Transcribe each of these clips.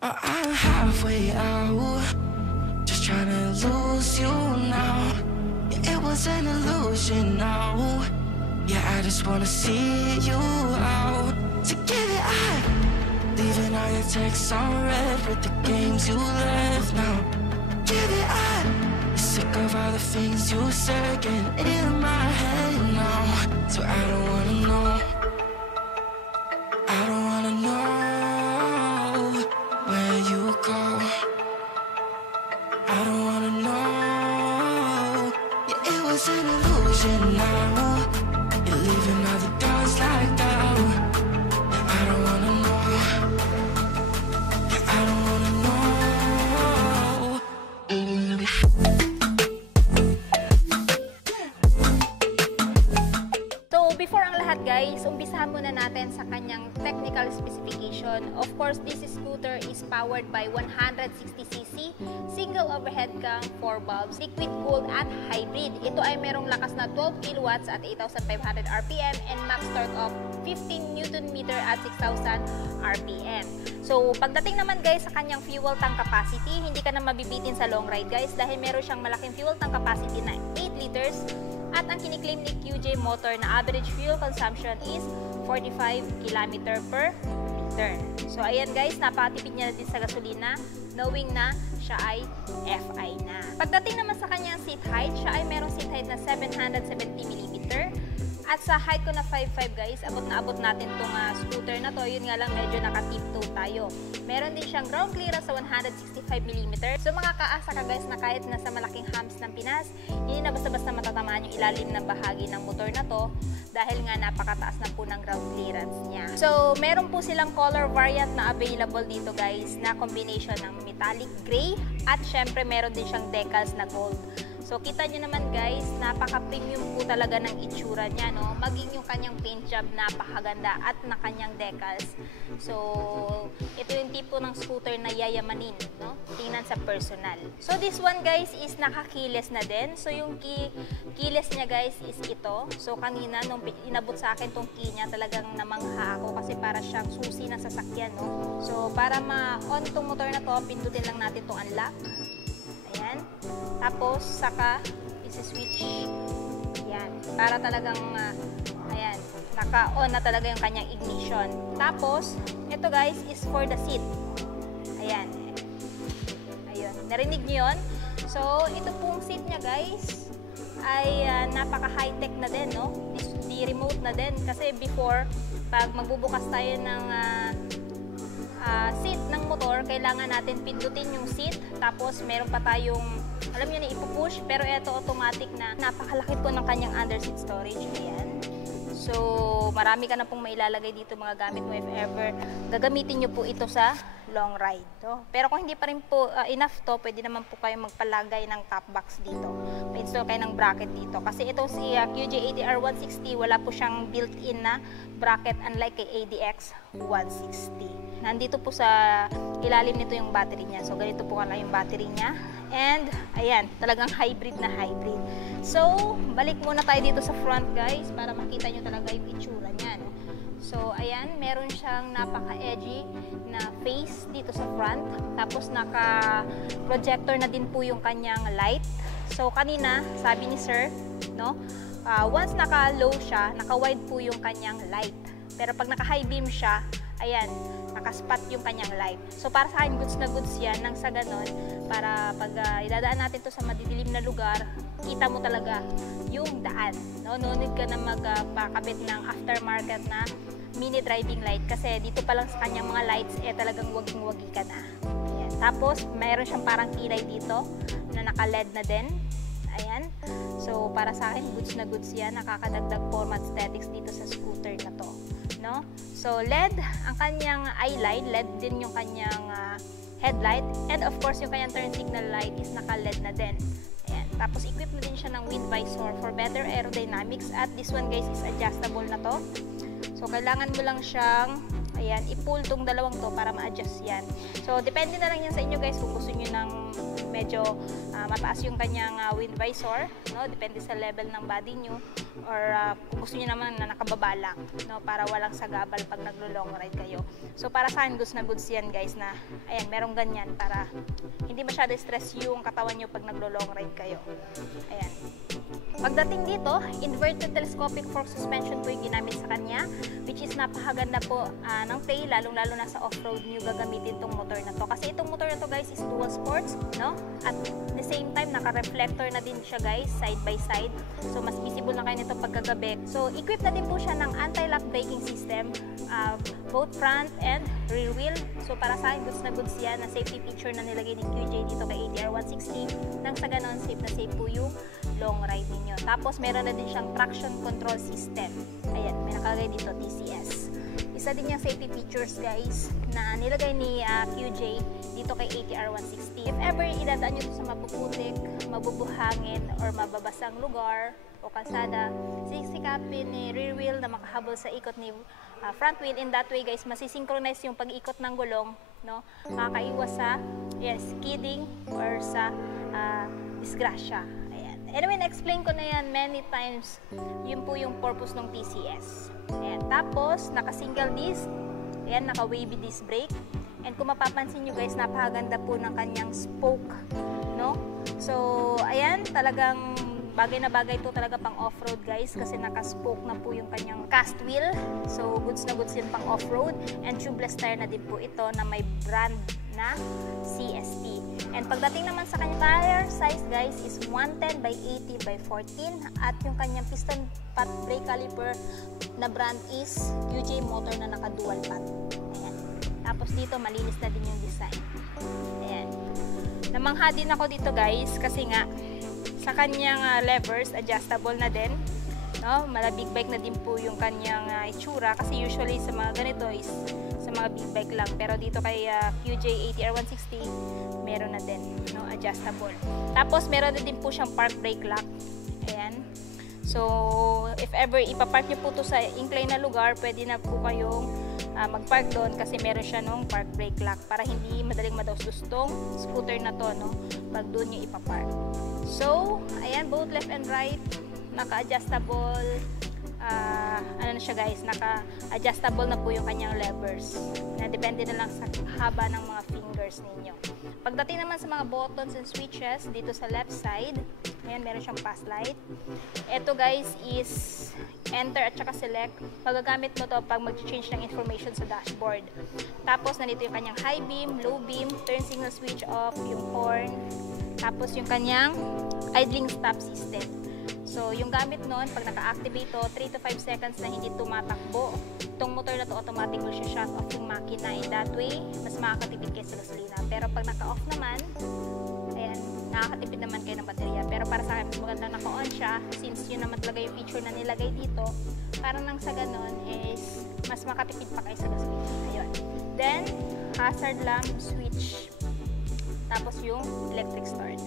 I'm halfway out, just trying to lose you now. Yeah, it was an illusion now. Yeah, I just wanna see you out. So give it up, leaving all your texts on red with the games you left now. Give it up, sick of all the things you said getting in my head now. So I don't wanna know, I don't wanna know where you go. I don't wanna know. Yeah, it was an illusion now. You're leaving all the doors like that. Yeah, I don't wanna know. Yeah, I don't wanna know. So, before ang lahat guys, umpisahan muna natin sa kanyang technical specification. Of course, this scooter is powered by 160cc, single overhead cam, 4 bulbs, liquid cooled at hybrid. Ito ay merong lakas na 12 kilowatts at 8,500 RPM and max torque of 15 Newton meter at 6,000 RPM. So, pagdating naman guys sa kanyang fuel tank capacity, hindi ka na mabibitin sa long ride guys dahil meron siyang malaking fuel tank capacity na 8 liters. At ang kiniklaim ni QJ Motor na average fuel consumption is 45 km per liter. So ayan guys, napakatipid niya din sa gasolina knowing na siya ay FI na. Pagdating naman sa kanyang seat height, siya ay merong seat height na 770mm. At sa height ko na 5'5 guys, abot na abot natin itong scooter na to. Yun nga lang, medyo naka-tiptoe tayo. Meron din siyang ground clearance sa 165mm. So makakaasa ka guys na kahit nasa malaking humps ng Pinas, hindi na basta-basta matatamaan yung ilalim ng bahagi ng motor na to dahil nga napakataas na po ng ground clearance niya. So meron po silang color variant na available dito guys na combination ng metallic gray at syempre meron din siyang decals na gold. So, kita nyo naman guys, napaka-premium po talaga ng itsura niya, no? Maging yung kanyang paint job, napakaganda at na kanyang decals. So, ito yung tipo ng scooter na yayamanin, no? Tingnan sa personal. So, this one guys is naka-keyless na din. So, yung keyless niya guys is ito. So, kanina, nung inabot sa akin tong key niya, talagang namangha ako kasi para siyang susi ng sasakyan, no? So, para ma-on tong motor na to, pindutin lang natin tong unlock. Ayan. Tapos, saka, isi-switch. Ayan. Para talagang, ayan, naka-on na talaga yung kanyang ignition. Tapos, ito guys, is for the seat. Ayan. Ayun. Narinig nyo yun? So, ito pong seat niya guys, ay napaka-high-tech na din, no? Di remote na din. Kasi before, pag magbubukas tayo ng seat ng motor, kailangan natin pindutin yung seat, tapos meron pa tayong, alam nyo na, ipupush, pero ito automatic na, napakalaki po ng kanyang under seat storage. Ayan. So, marami ka na pong mailalagay dito mga gamit mo if ever gagamitin nyo po ito sa long ride. To. Pero kung hindi pa rin po enough to, pwede naman po kayo magpalagay ng top box dito. Ma-install kayo ng bracket dito. Kasi ito si QJ ADR 160, wala po siyang built-in na bracket unlike kay ADX 160. Nandito po sa ilalim nito yung battery niya. So, ganito po lang yung battery niya. And, ayan, talagang hybrid na hybrid. So, balik muna tayo dito sa front guys para makita nyo talaga yung itsura niya. No? So, ayan, meron siyang napaka-edgy na face dito sa front. Tapos, naka-projector na din po yung kanyang light. So, kanina, sabi ni sir, no, once naka-low siya, naka-wide po yung kanyang light. Pero pag naka-high beam siya, ayan, nakaspot yung kanyang light. So, para sa akin, goods na goods yan, nang sa ganon, para pag idadaan natin to sa madidilim na lugar, kita mo talaga yung daan. No? No need ka na magpakabit ng aftermarket na mini driving light kasi dito pa lang sa kanyang mga lights, talagang waging-wagi ka na. Ayan. Tapos, mayroon siyang parang kilay dito na naka-LED na din. Ayan. So, para sa akin, goods na goods yan. Nakakadagdag format aesthetics dito sa scooter na to. No? So, LED ang kanyang eye light, LED din yung kanyang headlight, and of course, yung kanyang turn signal light is naka-LED na din. Ayan. Tapos, equip na din siya ng wind visor for better aerodynamics, at this one guys is adjustable na to. So, kailangan mo lang siyang, ayan, i-pull tong dalawang to para ma-adjust yan. So, So, depende na lang yan sa inyo guys kung gusto nyo ng medyo mataas yung kanyang wind visor, no? Depende sa level ng body nyo, or kung gusto nyo naman na nakababa lang, no? Para walang sagabal pag naglo-long ride kayo. So, para sa akin, goods na goods yan guys na, ayan, merong ganyan para hindi masyado stress yung katawan nyo pag naglo-long ride kayo. Ayan. Pagdating dito, inverted telescopic fork suspension po yung ginamit sa kanya, which is napakaganda po ng play, lalong-lalo na sa off-road nyo gagamitin itong motor na to. Kasi itong motor na to guys is dual sports, no? At the same time, naka-reflector na din siya guys, side by side. So, mas visible na kayo nito pagkagabi. So, equipped na din po siya ng anti-lock braking system, both front and rear wheel. So, para sa akin, goods na goods yan, na safety feature na nilagay ni QJ dito kay ATR 160. Nang sa ganon, safe na safe po yung long ride ninyo. Tapos, meron na din siyang traction control system. Ayan, may nakalagay dito, TCS. Isa din yung safety features guys na nilagay ni QJ dito kay ATR 160. If ever idadaan nyo ito sa mapuputik, mabubuhangin, or mababasang lugar o kalsada, sisikapin ni rear wheel na makahabol sa ikot ni front wheel. In that way guys, masisynchronize yung pag-ikot ng gulong, no? Makakaiwas sa skidding or sa disgrasya. Anyway, na-explain ko na yan many times. Yun po yung purpose ng TCS. Ayan. Tapos, naka-single disc. Ayan, naka-wavy disc brake. And kung mapapansin nyo guys, napakaganda po ng kanyang spoke, no? So, ayan, talagang bagay na bagay ito talaga pang off-road guys, kasi naka-spoke na po yung kanyang cast wheel. So, goods na goods yun pang off-road. And tubeless tire na din po ito na may brand na CST. And pagdating naman sa kanyang tire size guys is 110 by 80 by 14, at yung kanyang piston pat brake caliper na brand is QJ motor na naka-dual pat. Ayan. Tapos dito malinis na din yung design. Ayan. Namangha din ako dito guys kasi nga sa kanyang levers adjustable na din. No, malabig bike na din po yung kanyang itsura, kasi usually sa mga ganito is sa mga big bike lang, pero dito kay QJ ATR 160 meron na din, no, adjustable. Tapos meron na din po siyang park brake lock. Ayan. So if ever ipapark nyo po to sa incline na lugar, pwede na po kayong mag-park doon kasi meron siya nung park brake lock para hindi madaling madausdos tong scooter na to, no, pag doon nyo ipapark. So ayan, both left and right naka-adjustable, ano na siya guys, naka-adjustable na po yung kanyang levers, na depende na lang sa haba ng mga fingers ninyo. Pagdating naman sa mga buttons and switches dito sa left side, ayan, meron siyang pass light. Ito guys is enter at saka select. Magagamit mo to pag mag-change ng information sa dashboard. Tapos nandito yung kanyang high beam, low beam, turn signal switch off, yung horn, tapos yung kanyang idling stop system. So, yung gamit nun, pag naka-activate to, 3 to 5 seconds na hindi tumatakbo, itong motor na to automatic will shut off yung makina. In that way, mas makakatipid kayo sa gasolina. Pero pag naka-off naman, ayan, nakakatipid naman kayo ng baterya. Pero para sa akin, mas maganda naka-on siya, since yun naman talaga yung feature na nilagay dito, parang nang sa ganun is, mas makatipid pa kayo sa gasolina. Ayun. Then, hazard lamp switch. Tapos yung electric start.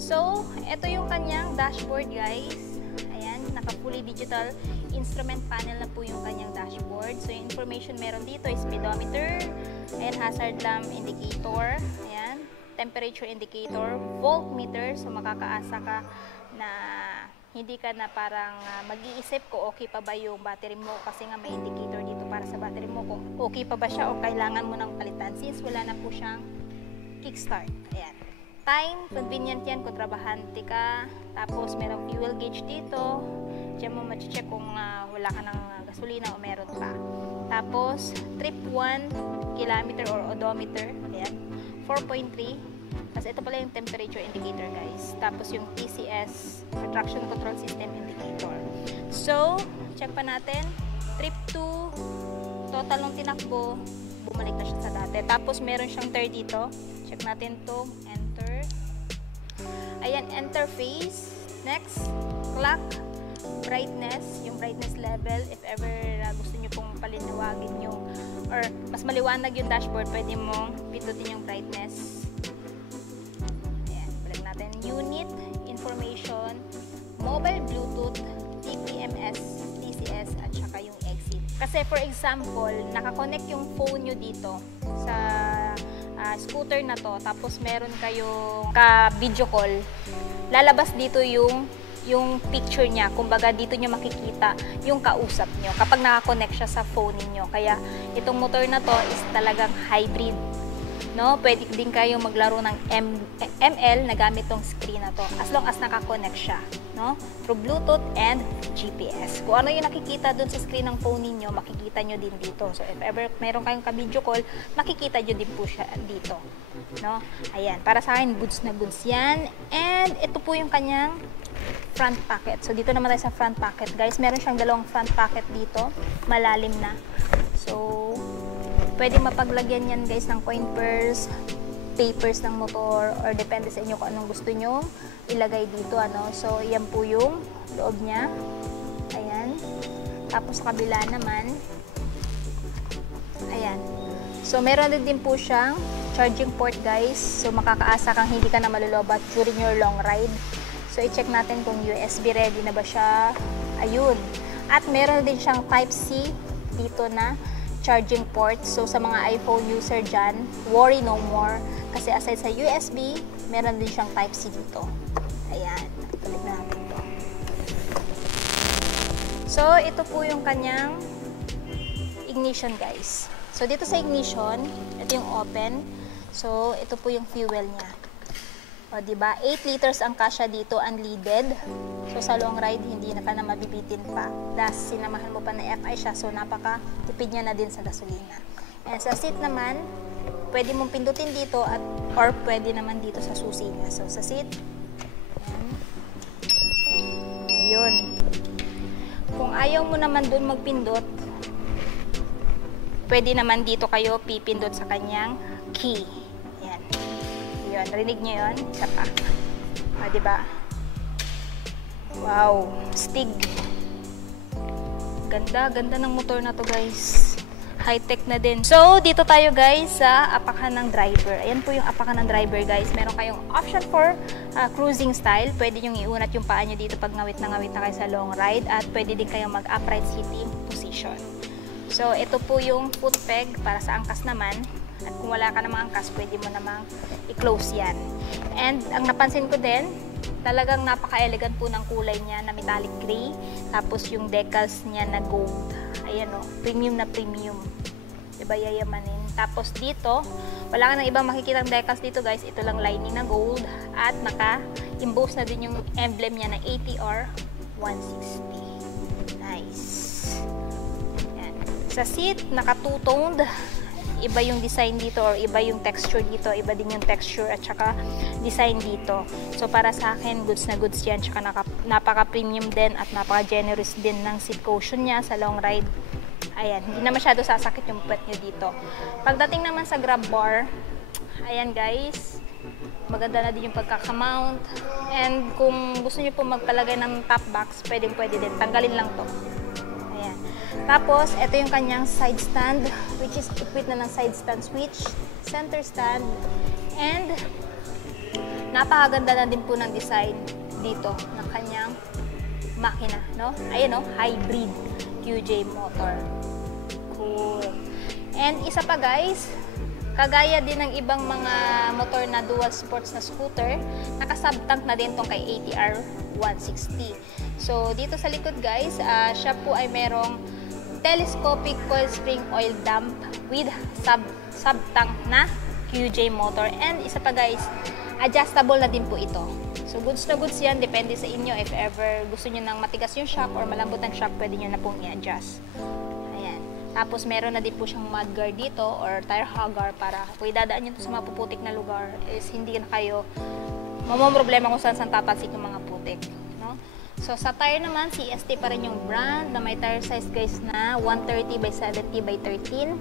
So, ito yung kanyang dashboard guys. Ayan, naka-fully digital instrument panel na po yung kanyang dashboard. So, yung information meron dito is speedometer, ayan, hazard lamp indicator, ayan, temperature indicator, voltmeter. So, makakaasa ka na hindi ka na parang mag-iisip kung okay pa ba yung battery mo, kasi nga may indicator dito para sa battery mo kung okay pa ba siya o kailangan mo ng palitan since wala na po siyang kickstart. Ayan. Time, convenient yan kung trabahante ka. Tapos, merong fuel gauge dito. Diyan mo ma-check kung wala ka ng gasolina o meron pa. Tapos, trip 1 kilometer or odometer. Ayan. 4.3. Tapos, ito pala yung temperature indicator, guys. Tapos, yung TCS, traction control system indicator. So, check pa natin. Trip 2, total ng tinakbo, bumalik na siya sa dati. Tapos, meron siyang third dito. Check natin to. Enter. Ayan, enter phase. Next, clock, brightness, yung brightness level. If ever gusto nyo pong palinawagan yung, or mas maliwanag yung dashboard, pwede mong pindutin yung brightness. Ayan, balik natin. Unit, information, mobile Bluetooth, TPMS, TCS, at saka yung exit. Kasi for example, nakakonect yung phone nyo dito sa scooter na to, tapos meron kayong ka-video call, lalabas dito yung picture niya. Kumbaga, dito nyo makikita yung kausap nyo kapag nakakonect siya sa phone niyo. Kaya, itong motor na to is talagang hybrid. No? Pwede din kayo maglaro ng ML na gamit tong screen na to as long as nakakonect siya, no? Through Bluetooth and GPS. Kung ano yung nakikita dun sa screen ng phone niyo, makikita nyo din dito. So if ever meron kayong ka-video call, makikita nyo din po siya dito, no? Ayan, para sa akin goods na goods yan. And ito po yung kanyang front pocket. So dito naman tayo sa front pocket, guys. Meron siyang dalawang front pocket dito, malalim na. So pwede mapaglagyan yan, guys, ng coin purse, papers ng motor, or depende sa inyo kung anong gusto nyo ilagay dito, ano. So, yan po yung loob niya. Ayan. Tapos, sa kabila naman, ayan. So, meron din po siyang charging port, guys. So, makakaasa kang hindi ka na malulobat during your long ride. So, i-check natin kung USB ready na ba siya. Ayun. At meron din siyang Type-C dito na charging port. So, sa mga iPhone user dyan, worry no more. Kasi aside sa USB, meron din siyang Type-C dito. Ayan. Balik na natin ito. So, ito po yung kanyang ignition, guys. So, dito sa ignition, ito yung open. So, ito po yung fuel niya. O, diba? 8 liters ang kasya dito, unleaded. So, sa long ride, hindi na ka na mabibitin pa. Plus, sinamahan mo pa na FI siya. So, napaka-tipid niya na din sa gasolina. And sa seat naman, pwede mong pindutin dito or pwede naman dito sa susi niya. So, sa seat, ayun. Kung ayaw mo naman dun magpindot, pwede naman dito kayo pipindot sa kanyang key. Ayan. Yun, rinig nyo yun? Isa pa. Diba? Wow, Stig. Ganda ng motor na to, guys. High-tech na din. So, dito tayo, guys, sa apakan ng driver. Ayan po yung apakan ng driver, guys. Meron kayong option for cruising style. Pwede nyo iunat yung paa nyo dito pag ngawit na kayo sa long ride. At pwede din kayong mag-upright sitting position. So, ito po yung foot peg para sa angkas naman. At kung wala ka namang angkas, pwede mo namang i-close yan. And ang napansin ko din, talagang napaka-elegant po ng kulay niya na metallic gray. Tapos yung decals niya na gold. Ayan o, premium na premium. Diba, yayamanin. Tapos dito, wala ka nang ibang makikitang decals dito, guys. Ito lang lining na gold. At naka-emboss na din yung emblem niya na ATR 160. Nice. Yan. Sa seat, naka two-toned. Iba yung design dito or iba yung texture dito, iba din yung texture at saka design dito. So para sa akin, goods na goods yan, tsaka napaka-premium din at napaka-generous din ng seat cushion niya sa long ride. Ayan, hindi na masyado sasakit yung puwet nyo dito. Pagdating naman sa grab bar, ayan, guys, maganda na din yung pagkakamount. And kung gusto nyo po magpalagay ng top box, pwede din, tanggalin lang to. Ayan. Tapos, ito yung kanyang side stand, which is equipped na ng side stand switch, center stand, and napakaganda na din po ng design dito ng kanyang makina, no? Ayan, no? Hybrid QJ motor. Cool. And isa pa, guys, kagaya din ng ibang mga motor na dual sports na scooter, naka-subtank na din tong kay ATR 160. So, dito sa likod, guys, siya po ay merong telescopic coil spring oil dump with sub-tank na QJ motor. And isa pa, guys, adjustable na din po ito. So, goods na goods yan. Depende sa inyo. If ever gusto nyo ng matigas yung shock or malambot ang shock, pwede nyo na pong i-adjust. Ayan. Tapos, meron na din po siyang mudguard dito or tire hugger para kung idadaan nyo ito sa mga puputik na lugar is hindi na kayo mamamroblema kung saan tatalsik yung mga putik. No? So, sa tire naman, CST pa rin yung brand na may tire size, guys, na 130 by 70 by 13.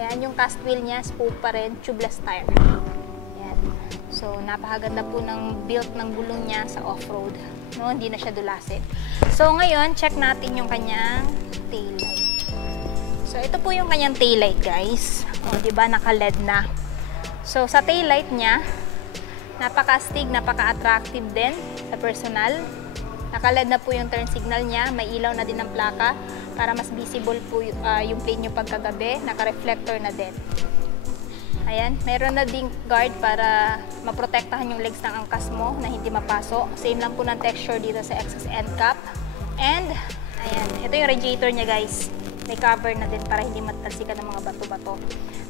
Ayan, yung cast wheel niya, spoke pa rin, tubeless tire. Ayan. So, napakaganda po ng build ng gulong niya sa off-road. No? Hindi na siya dulasin. So, ngayon, check natin yung kanyang taillight. So, ito po yung kanyang taillight, guys. O, diba, naka-LED na. So, sa taillight niya, napaka-astig, napaka-attractive din sa personal. Naka-LED na po yung turn signal niya. May ilaw na din ng plaka para mas visible po yung plate nyo pagkagabi. Naka-reflector na din. Ayan, meron na ding guard para maprotektahan yung legs ng angkas mo na hindi mapasok. Same lang po ng texture dito sa excess end cap. And, ayan, ito yung radiator niya guys. May cover na din para hindi matalsikan ng mga bato-bato.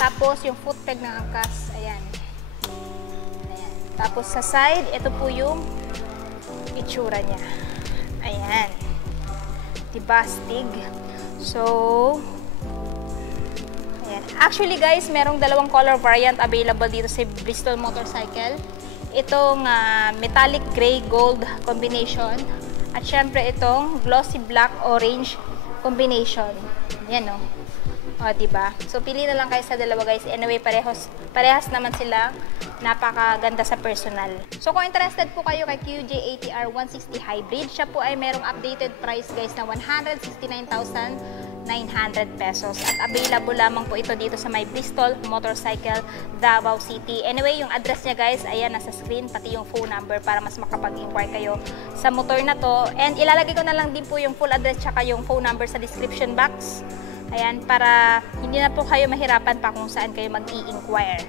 Tapos, yung foot peg ng angkas, ayan. Ayan. Tapos, sa side, ito po yung itsura niya. Ayan. Diba, astig? So, ayan. Actually guys, merong dalawang color variant available dito sa Bristol motorcycle. Itong metallic gray gold combination. At syempre itong glossy black orange combination. Yan o. O, diba? So, pili na lang kayo sa dalawa guys. Anyway, parehas naman sila. Napakaganda sa personal. So, kung interested po kayo kay QJ ATR 160 Hybrid, siya po ay merong updated price guys na 169,900 pesos. At available lamang po ito dito sa may Bristol Motorcycle, Davao City. Anyway, yung address niya guys, ayan, nasa screen, pati yung phone number para mas makapag-inquire kayo sa motor na to. And ilalagay ko na lang din po yung full address tsaka yung phone number sa description box. Ayan, para hindi na po kayo mahirapan pa kung saan kayo mag-i-inquire.